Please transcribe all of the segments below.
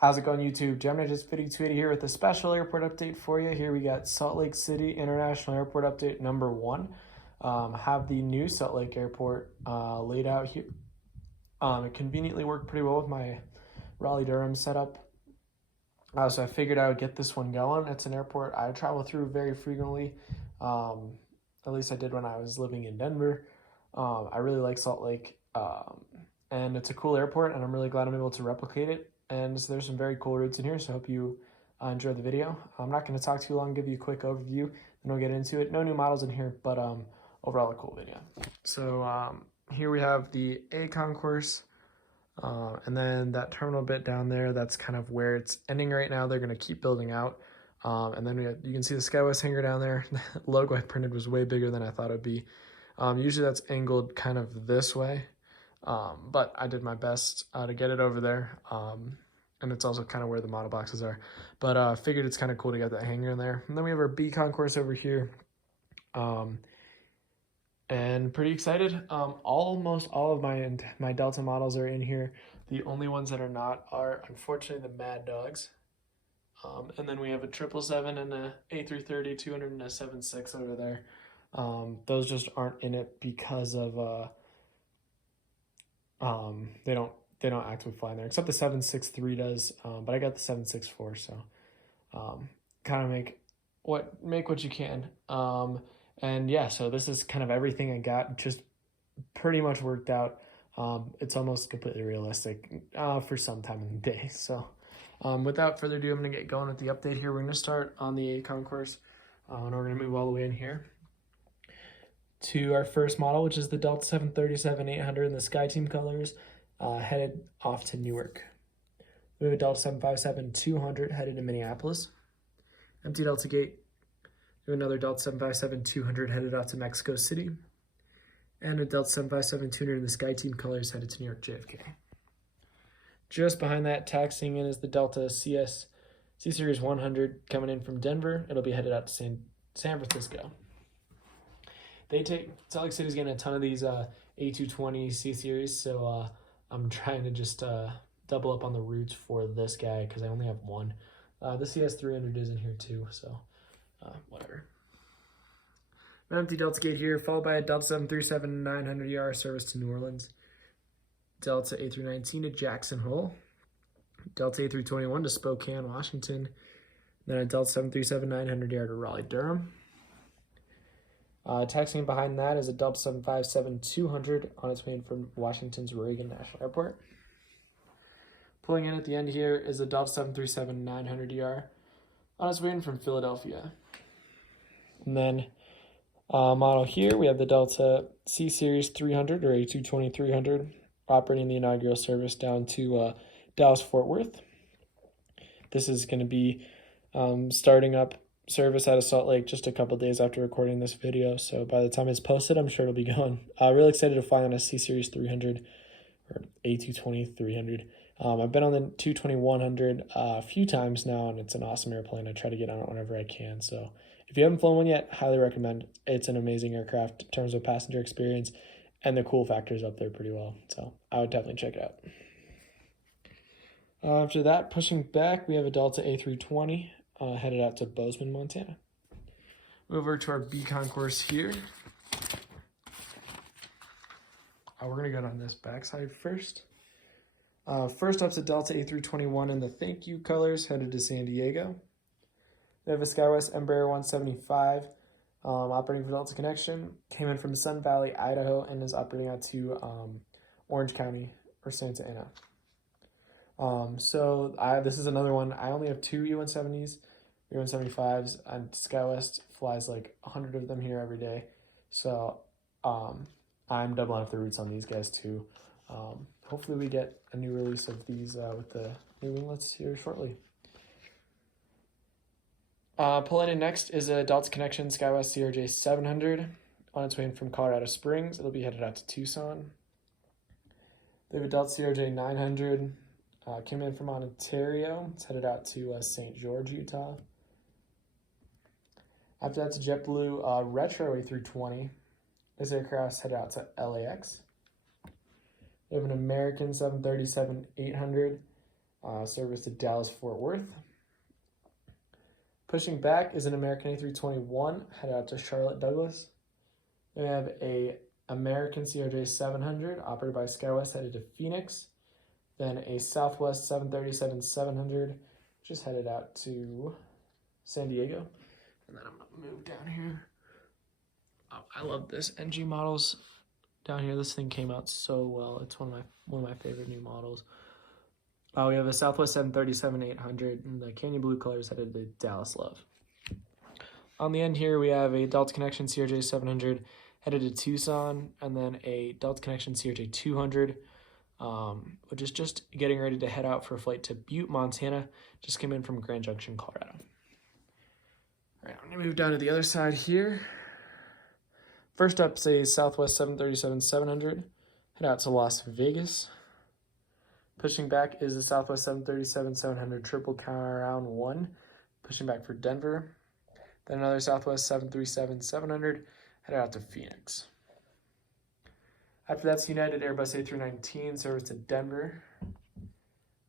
How's it going, YouTube? Gemini just 5280 here with a special airport update for you. Here we got Salt Lake City International Airport update number 1. Have the new Salt Lake Airport laid out here. It conveniently worked pretty well with my Raleigh-Durham setup. So I figured I would get this one going. It's an airport I travel through very frequently. At least I did when I was living in Denver. I really like Salt Lake, and it's a cool airport, and I'm really glad I'm able to replicate it. And so there's some very cool routes in here, so I hope you enjoy the video. I'm not going to talk too long, give you a quick overview, and we'll get into it. No new models in here, but overall a cool video. So here we have the A concourse, and then that terminal bit down there, that's kind of where it's ending right now. They're going to keep building out. And then you can see the SkyWest hangar down there. The logo I printed was way bigger than I thought it would be. Usually that's angled kind of this way. But I did my best to get it over there, and it's also kind of where the model boxes are, but figured it's kind of cool to get that hangar in there. And then we have our B concourse over here, and pretty excited. Almost all of my Delta models are in here. The only ones that are not are unfortunately the Mad Dogs, and then we have a 777 and a A330-200 and a 7.6 over there. Those just aren't in it because of they don't actively fly in there, except the 763 does, but I got the 764, so kind of make what you can. And yeah, so this is kind of everything I got, just pretty much worked out. It's almost completely realistic for some time in the day. So without further ado, I'm going to get going with the update here. We're going to start on the A concourse, and we're going to move all the way in here to our first model, which is the Delta 737-800 in the SkyTeam colors, headed off to Newark. We have a Delta 757-200 headed to Minneapolis. Empty Delta gate. We have another Delta 757-200 headed out to Mexico City. And a Delta 757-200 in the SkyTeam colors headed to New York JFK. Just behind that, taxiing in, is the Delta C-Series 100 coming in from Denver. It'll be headed out to San Francisco. Salt Lake City's getting a ton of these A220 C-Series, so I'm trying to just double up on the routes for this guy because I only have one. The CS300 is in here too, so whatever. An empty Delta gate here, followed by a Delta 737-900ER service to New Orleans. Delta A319 to Jackson Hole. Delta A321 to Spokane, Washington. Then a Delta 737-900ER to Raleigh-Durham. Taxiing behind that is a Delta 757-200 on its way in from Washington's Reagan National Airport. Pulling in at the end here is a Delta 737-900ER on its way in from Philadelphia. And then model here, we have the Delta C-Series 300 or A220-300 operating the inaugural service down to Dallas-Fort Worth. This is going to be starting up service out of Salt Lake just a couple days after recording this video, so by the time it's posted, I'm sure it'll be going. Really excited to fly on a C-Series 300 or A220 300. I've been on the 220-100 a few times now, and it's an awesome airplane. I try to get on it whenever I can, so if you haven't flown one yet, highly recommend. It's an amazing aircraft in terms of passenger experience, and the cool factor's up there pretty well, so I would definitely check it out. After that, pushing back, we have a Delta A320 headed out to Bozeman, Montana. Move over to our B concourse here. We're going to go down this backside first. First up's a Delta A321 in the thank you colors headed to San Diego. They have a SkyWest Embraer 175 operating for Delta Connection. Came in from Sun Valley, Idaho, and is operating out to Orange County or Santa Ana. This is another one. I only have two E170s, E175s, and SkyWest flies like 100 of them here every day. So I'm doubling up the routes on these guys too. Hopefully we get a new release of these with the new winglets here shortly. Pulling in next is a Delta Connection SkyWest CRJ 700 on its way in from Colorado Springs. It'll be headed out to Tucson. They have a Delta CRJ 900. Came in from Ontario. It's headed out to St. George, Utah. After that's a JetBlue Retro A320. This aircraft's headed out to LAX. We have an American 737-800 service to Dallas-Fort Worth. Pushing back is an American A321 headed out to Charlotte Douglas. We have a American CRJ 700 operated by SkyWest headed to Phoenix. Then a Southwest 737-700 just headed out to San Diego. And then I'm gonna move down here. I love this NG models down here. This thing came out so well. It's one of my favorite new models. We have a Southwest 737-800 in the Canyon Blue colors headed to Dallas Love. On the end here, we have a Delta Connection CRJ 700 headed to Tucson, and then a Delta Connection CRJ 200, which is just getting ready to head out for a flight to Butte, Montana. Just came in from Grand Junction, Colorado. All right, I'm gonna move down to the other side here. First up is a Southwest 737-700, head out to Las Vegas. Pushing back is the Southwest 737-700 Triple Crown 1, pushing back for Denver. Then another Southwest 737-700, headed out to Phoenix. After that's United Airbus A319, service to Denver.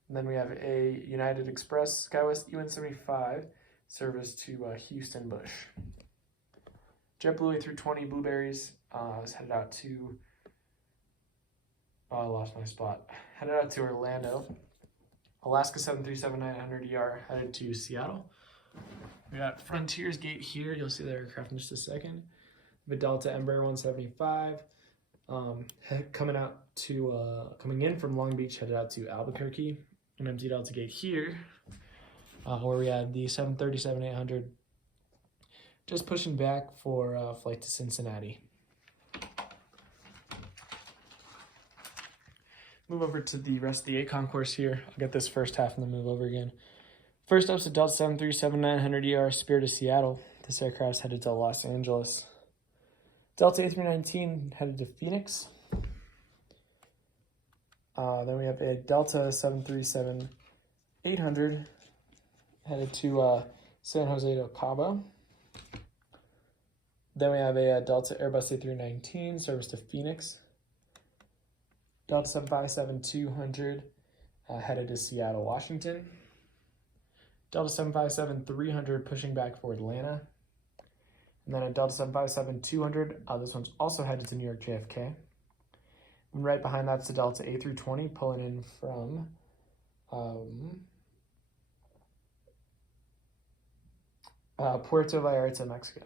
And then we have a United Express SkyWest E175, service to Houston Bush. JetBlue A320 Blueberries is headed out to, I lost my spot, headed out to Orlando. Alaska 737-900ER headed to Seattle. We got Frontiers Gate here. You'll see the aircraft in just a second. The Delta Embraer 175 coming in from Long Beach, headed out to Albuquerque. An empty Delta Gate here, where we had the 737-800 just pushing back for a flight to Cincinnati. Move over to the rest of the A concourse here. I'll get this first half and then move over again. First up is the Delta 737-900ER Spirit of Seattle. This aircraft's headed to Los Angeles. Delta A319 headed to Phoenix. Then we have a Delta 737-800 headed to San Jose del Cabo. Then we have a Delta Airbus A319 service to Phoenix. Delta 757-200 headed to Seattle, Washington. Delta 757-300 pushing back for Atlanta. And then a Delta 757-200, this one's also headed to New York JFK. And right behind that's the Delta A320 pulling in from Puerto Vallarta, Mexico.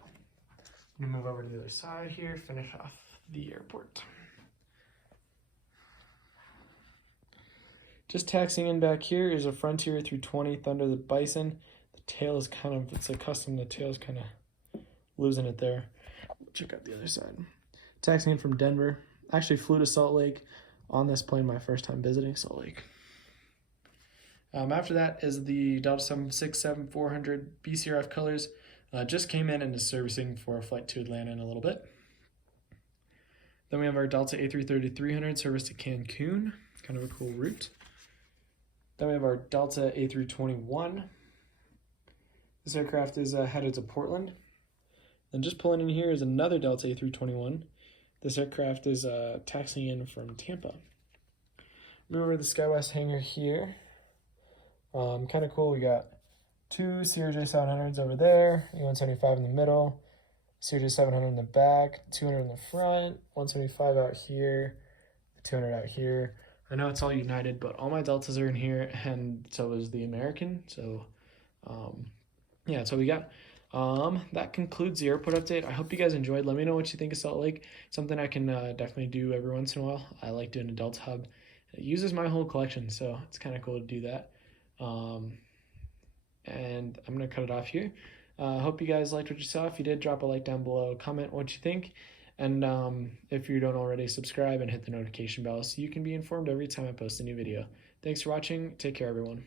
I'm gonna move over to the other side here, finish off the airport. Just taxiing in back here is a Frontier 320 Thunder the Bison. The tail is it's a custom, the tail's kind of losing it there. Check out the other side. Taxiing in from Denver. Actually flew to Salt Lake on this plane my first time visiting Salt Lake. After that is the Delta 767-400 BCRF colors. Just came in and is servicing for a flight to Atlanta in a little bit. Then we have our Delta A330-300 service to Cancun. Kind of a cool route. Then we have our Delta A321. This aircraft is headed to Portland. Then just pulling in here is another Delta A321. This aircraft is taxiing in from Tampa. Move over to the SkyWest hangar here. Kind of cool. We got two CRJ 700s over there, E175 in the middle, CRJ 700 in the back, 200 in the front, 175 out here, 200 out here. I know it's all United, but all my Deltas are in here, and so is the American. So, yeah, that's what we got. That concludes the airport update. I hope you guys enjoyed. Let me know what you think of Salt Lake. Something I can definitely do every once in a while. I like doing a Delta hub. It uses my whole collection, so it's kind of cool to do that. And I'm going to cut it off here. I hope you guys liked what you saw. If you did, drop a like down below, comment what you think. And if you don't already, subscribe and hit the notification bell so you can be informed every time I post a new video. Thanks for watching. Take care, everyone.